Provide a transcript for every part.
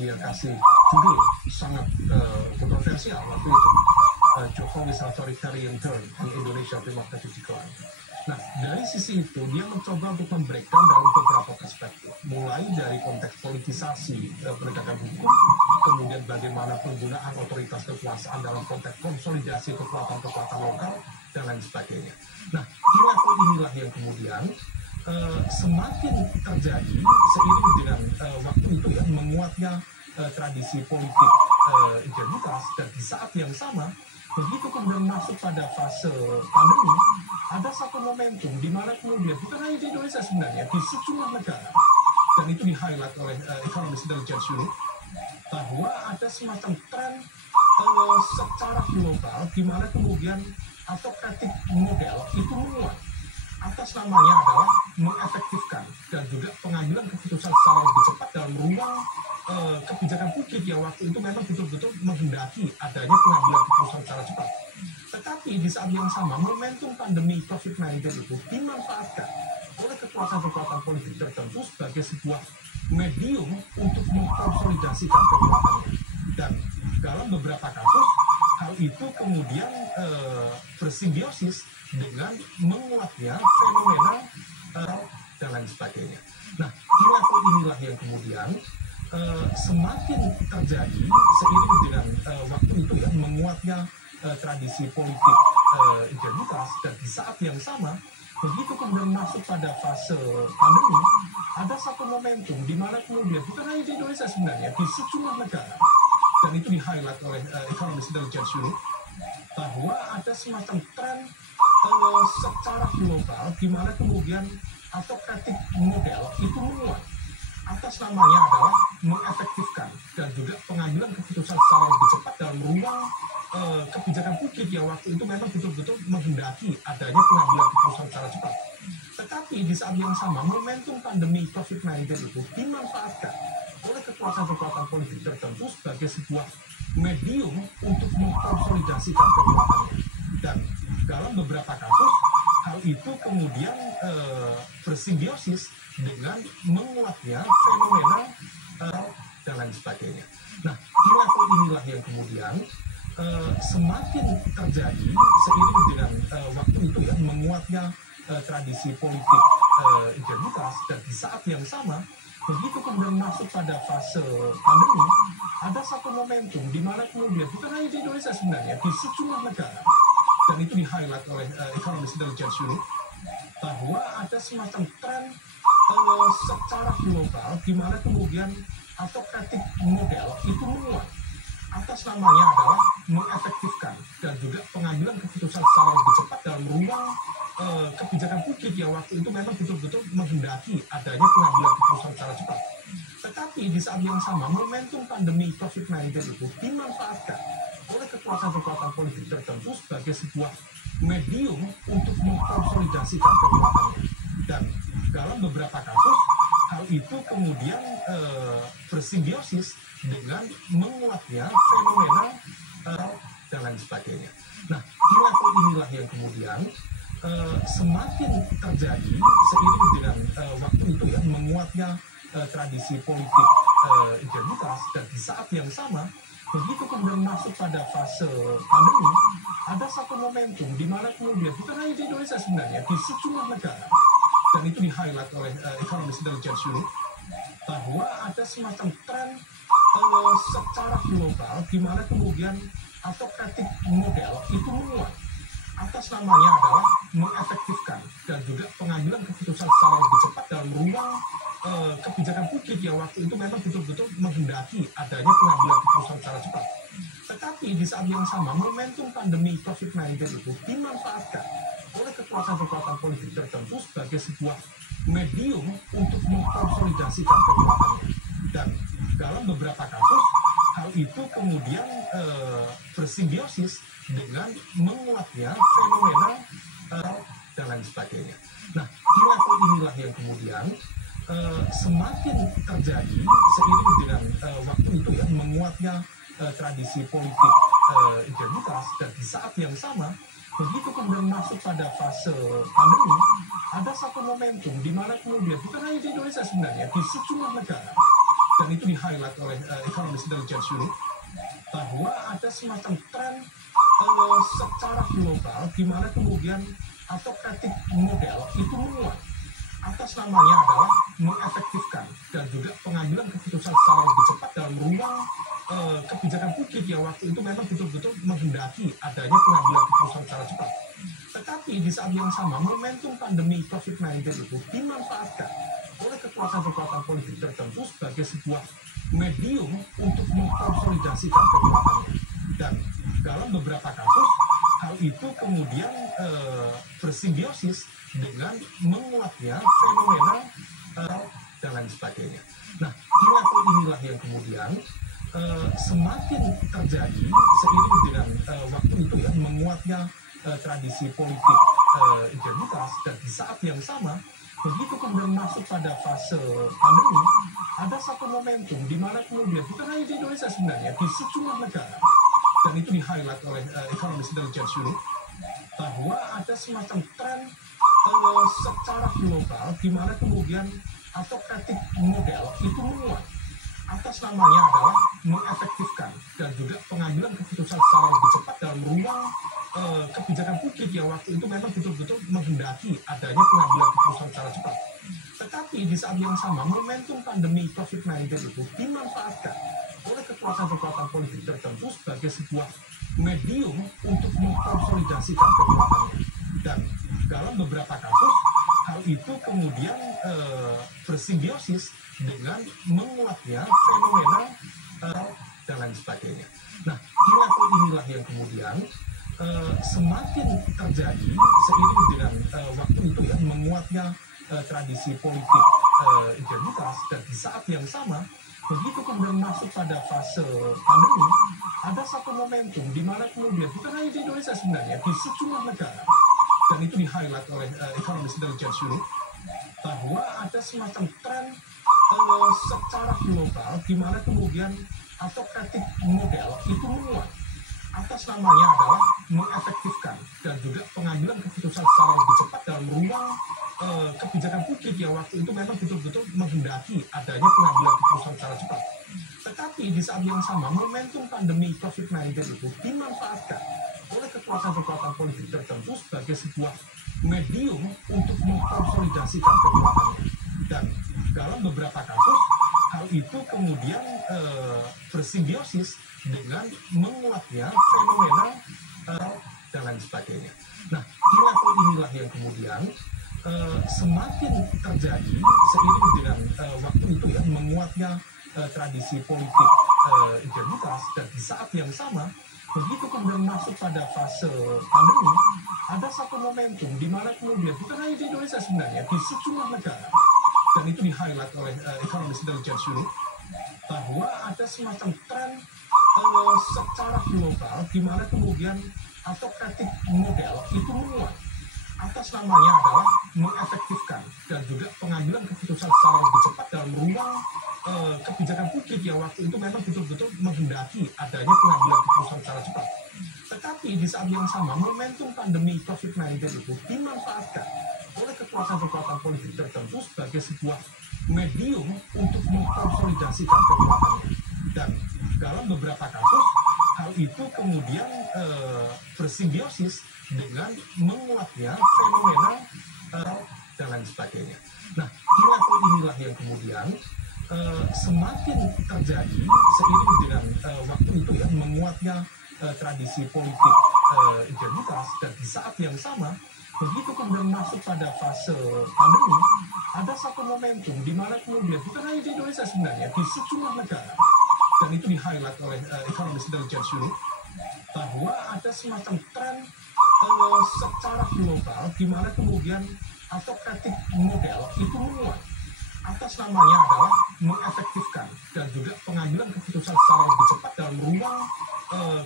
dia kasih judul sangat kontroversial waktu itu, Jokowi's Authoritarian Turn in Indonesia Democratic Decline. Nah, dari sisi itu dia mencoba untuk membreakdown dalam beberapa perspektif, mulai dari konteks politisasi penegakan hukum, kemudian bagaimana penggunaan otoritas kekuasaan dalam konteks konsolidasi kekuatan-kekuatan lokal, dan lain sebagainya. Nah, di level inilah yang kemudian semakin terjadi seiring dengan waktu itu ya, menguatnya tradisi politik identitas, dan di saat yang sama begitu kemudian masuk pada fase pandemi, ada satu momentum di mana kemudian bukan hanya di Indonesia sebenarnya, di sejumlah negara, dan itu di-highlight oleh Economist Intelligence Unit, bahwa ada semacam tren secara global di mana kemudian autocratic model itu menguat. Atas namanya adalah mengefektifkan dan juga pengambilan keputusan secara lebih cepat dalam ruang kebijakan publik yang waktu itu memang betul-betul menghendaki adanya pengambilan keputusan secara cepat. Tetapi di saat yang sama, momentum pandemi COVID-19 itu dimanfaatkan oleh kekuatan-kekuatan politik tertentu sebagai sebuah medium untuk mengkonsolidasikan kekuatannya. Dan dalam beberapa kasus, hal itu kemudian bersimbiosis dengan menguatnya fenomena dan lain sebagainya. Nah, di level inilah yang kemudian semakin terjadi seiring dengan waktu itu ya, menguatnya tradisi politik identitas, dan di saat yang sama begitu kemudian masuk pada fase pandemi, ada satu momentum di mana kemudian bukan hanya di Indonesia sebenarnya, di sejumlah negara, dan itu di-highlight oleh Economist Intelligence Unit, bahwa ada semacam tren secara global di mana kemudian autocratic model itu menguat. Atas namanya adalah mengefektifkan dan juga pengambilan keputusan secara lebih cepat dalam ruang kebijakan publik yang waktu itu memang betul-betul menghendaki adanya pengambilan keputusan secara cepat. Tetapi di saat yang sama, momentum pandemi COVID-19 itu dimanfaatkan oleh kekuatan-kekuatan politik tertentu sebagai sebuah medium untuk mengkonsolidasikan kekuatannya. Dan dalam beberapa kasus, hal itu kemudian bersimbiosis dengan menguatnya fenomena dan lain sebagainya. Nah, di level inilah yang kemudian semakin terjadi seiring dengan waktu itu ya, menguatnya tradisi politik identitas, dan di saat yang sama begitu kemudian masuk pada fase pandemi, ada satu momentum di mana kemudian bukan hanya di Indonesia sebenarnya, di sejumlah negara, dan itu di-highlight oleh Economist Intelligence Unit, bahwa ada semacam tren secara global di mana kemudian autocratic model itu menguat. Atas namanya adalah mengefektifkan dan juga pengambilan keputusan secara lebih cepat dalam ruang kebijakan publik yang waktu itu memang betul-betul menghendaki adanya pengambilan keputusan secara cepat. Tetapi di saat yang sama, momentum pandemi COVID-19 itu dimanfaatkan oleh kekuatan-kekuatan politik tertentu sebagai sebuah medium untuk mengkonsolidasikan kekuatannya. Dan dalam beberapa kasus, hal itu kemudian bersimbiosis dengan menguatnya fenomena dan lain sebagainya. Nah, di level inilah yang kemudian semakin terjadi seiring dengan waktu itu ya, menguatnya tradisi politik identitas, dan di saat yang sama begitu kemudian masuk pada fase pandemi, ada satu momentum di mana kemudian bukan hanya di Indonesia sebenarnya, di sejumlah negara, dan itu di-highlight oleh Economist Intelligence Unit, bahwa ada semacam tren secara global di mana kemudian autocratic model itu menguat. Atas namanya adalah mengefektifkan dan juga pengambilan keputusan secara lebih cepat dalam ruang kebijakan publik yang waktu itu memang betul-betul menghendaki adanya pengambilan keputusan secara cepat. Tetapi di saat yang sama, momentum pandemi COVID-19 itu dimanfaatkan oleh kekuatan-kekuatan politik tertentu sebagai sebuah medium untuk mengkonsolidasikan kekuatannya. Dan dalam beberapa kasus, hal itu kemudian bersimbiosis dengan menguatnya fenomena dan lain sebagainya. Nah, di level inilah yang kemudian semakin terjadi seiring dengan waktu itu ya, menguatnya tradisi politik identitas, dan di saat yang sama begitu kemudian masuk pada fase pandemi, ada satu momentum di mana kemudian bukan hanya di Indonesia sebenarnya, di sejumlah negara, dan itu di-highlight oleh Economist Intelligence Unit, bahwa ada semacam tren secara global di mana kemudian autocratic model itu menguat. Atas namanya adalah mengefektifkan dan juga pengambilan keputusan secara lebih cepat dalam ruang kebijakan publik yang waktu itu memang betul-betul menghendaki adanya pengambilan keputusan secara cepat. Tetapi di saat yang sama, momentum pandemi COVID-19 itu dimanfaatkan oleh kekuatan-kekuatan politik tertentu sebagai sebuah medium untuk mengkonsolidasikan kekuatannya. Dan dalam beberapa kasus, hal itu kemudian bersimbiosis dengan menguatnya fenomena dan lain sebagainya. Nah, di level inilah yang kemudian semakin terjadi seiring dengan waktu itu ya, menguatnya tradisi politik identitas, dan di saat yang sama begitu kemudian masuk pada fase pandemi, ada satu momentum di mana kemudian bukan hanya di Indonesia sebenarnya, di sejumlah negara, dan itu di-highlight oleh Economist Intelligence Unit, bahwa ada semacam tren secara global di mana kemudian autocratic model itu menguat. Atas namanya adalah mengefektifkan dan juga pengambilan keputusan secara lebih cepat dalam ruang kebijakan publik yang waktu itu memang betul-betul menghendaki adanya pengambilan keputusan secara cepat. Tetapi di saat yang sama, momentum pandemi COVID-19 itu dimanfaatkan oleh kekuatan-kekuatan politik tertentu sebagai sebuah medium untuk mengkonsolidasikan kekuatannya. Dan dalam beberapa kasus, hal itu kemudian bersimbiosis dengan menguatnya fenomena dan lain sebagainya. Nah, di level inilah yang kemudian semakin terjadi seiring dengan waktu itu ya, menguatnya tradisi politik identitas, dan di saat yang sama begitu kemudian masuk pada fase pandemi, ada satu momentum di mana kemudian bukan hanya di Indonesia sebenarnya, di sejumlah negara, dan itu di-highlight oleh Economist Intelligence Unit, bahwa ada semacam tren secara global di mana kemudian autocratic model itu menguat. Atas namanya adalah mengefektifkan dan juga pengambilan keputusan secara lebih cepat dalam ruang kebijakan publik yang waktu itu memang betul-betul menghendaki adanya pengambilan keputusan secara cepat. Tetapi di saat yang sama, momentum pandemi COVID-19 itu dimanfaatkan oleh kekuatan-kekuatan politik tertentu sebagai sebuah medium untuk mengkonsolidasikan kekuatannya. Dan dalam beberapa kasus, hal itu kemudian bersimbiosis dengan menguatnya fenomena dan lain sebagainya. Nah, di level inilah yang kemudian semakin terjadi seiring dengan waktu itu ya, menguatnya tradisi politik identitas, dan di saat yang sama begitu kemudian masuk pada fase pandemi, ada satu momentum di mana kemudian bukan hanya di Indonesia sebenarnya, di sejumlah negara, dan itu di-highlight oleh Economist Intelligence Unit, bahwa ada semacam tren secara global di mana kemudian autocratic model itu menguat. Atas namanya adalah mengefektifkan dan juga pengambilan keputusan secara lebih cepat dalam ruang kebijakan publik yang waktu itu memang betul-betul menghendaki adanya pengambilan keputusan secara cepat. Tetapi di saat yang sama, momentum pandemi COVID-19 itu dimanfaatkan oleh kekuatan-kekuatan politik tertentu sebagai sebuah medium untuk mengkonsolidasikan kekuatannya. Dan dalam beberapa kasus, hal itu kemudian bersimbiosis dengan menguatnya fenomena dan lain sebagainya. Nah, di level inilah yang kemudian semakin terjadi seiring dengan waktu itu ya, menguatnya tradisi politik identitas, dan di saat yang sama begitu kemudian masuk pada fase pandemi, ada satu momentum di mana kemudian bukan hanya di Indonesia sebenarnya, di sejumlah negara, dan itu di-highlight oleh Economist Intelligence Unit, bahwa ada semacam tren secara global di mana kemudian autocratic model itu menguat. Atas namanya adalah mengefektifkan dan juga pengambilan keputusan secara lebih cepat dalam ruang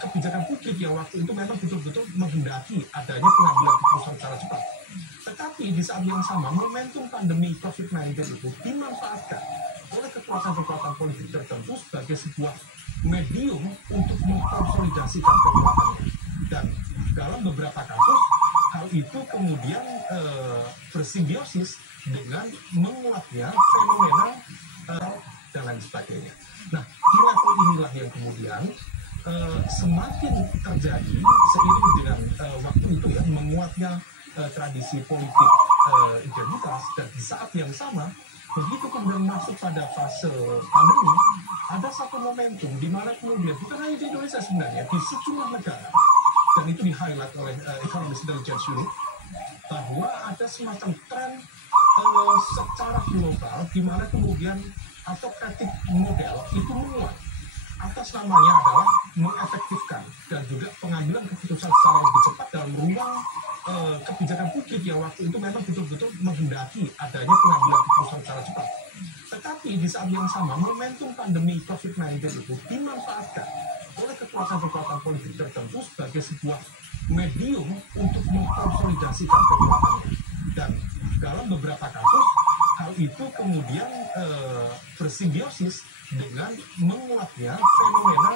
kebijakan publik yang waktu itu memang betul-betul menghendaki adanya pengambilan keputusan secara cepat. Tetapi di saat yang sama, momentum pandemi COVID-19 itu dimanfaatkan oleh kekuatan-kekuatan politik tertentu sebagai sebuah medium untuk mengkonsolidasikan kekuatannya. Dan dalam beberapa kasus, hal itu kemudian bersimbiosis dengan menguatnya fenomena dan dan lain sebagainya. Nah, di level inilah yang kemudian semakin terjadi seiring dengan waktu itu ya, menguatnya tradisi politik identitas, dan di saat yang sama begitu kemudian masuk pada fase pandemi, ada satu momentum di mana kemudian bukan hanya di Indonesia sebenarnya, di sejumlah negara, dan itu di-highlight oleh Economic Intelligence Unit, bahwa ada semacam tren secara global di mana kemudian autokratik model itu menguat. Atas namanya adalah mengefektifkan dan juga pengambilan keputusan secara lebih cepat dalam ruang kebijakan publik yang waktu itu memang betul-betul menghendaki adanya pengambilan keputusan secara cepat. Tetapi di saat yang sama, momentum pandemi COVID-19 itu dimanfaatkan oleh kekuatan-kekuatan politik tertentu sebagai sebuah medium untuk mengkonsolidasikan kekuatannya. Dan dalam beberapa kasus, hal itu kemudian bersimbiosis dengan menguatnya fenomena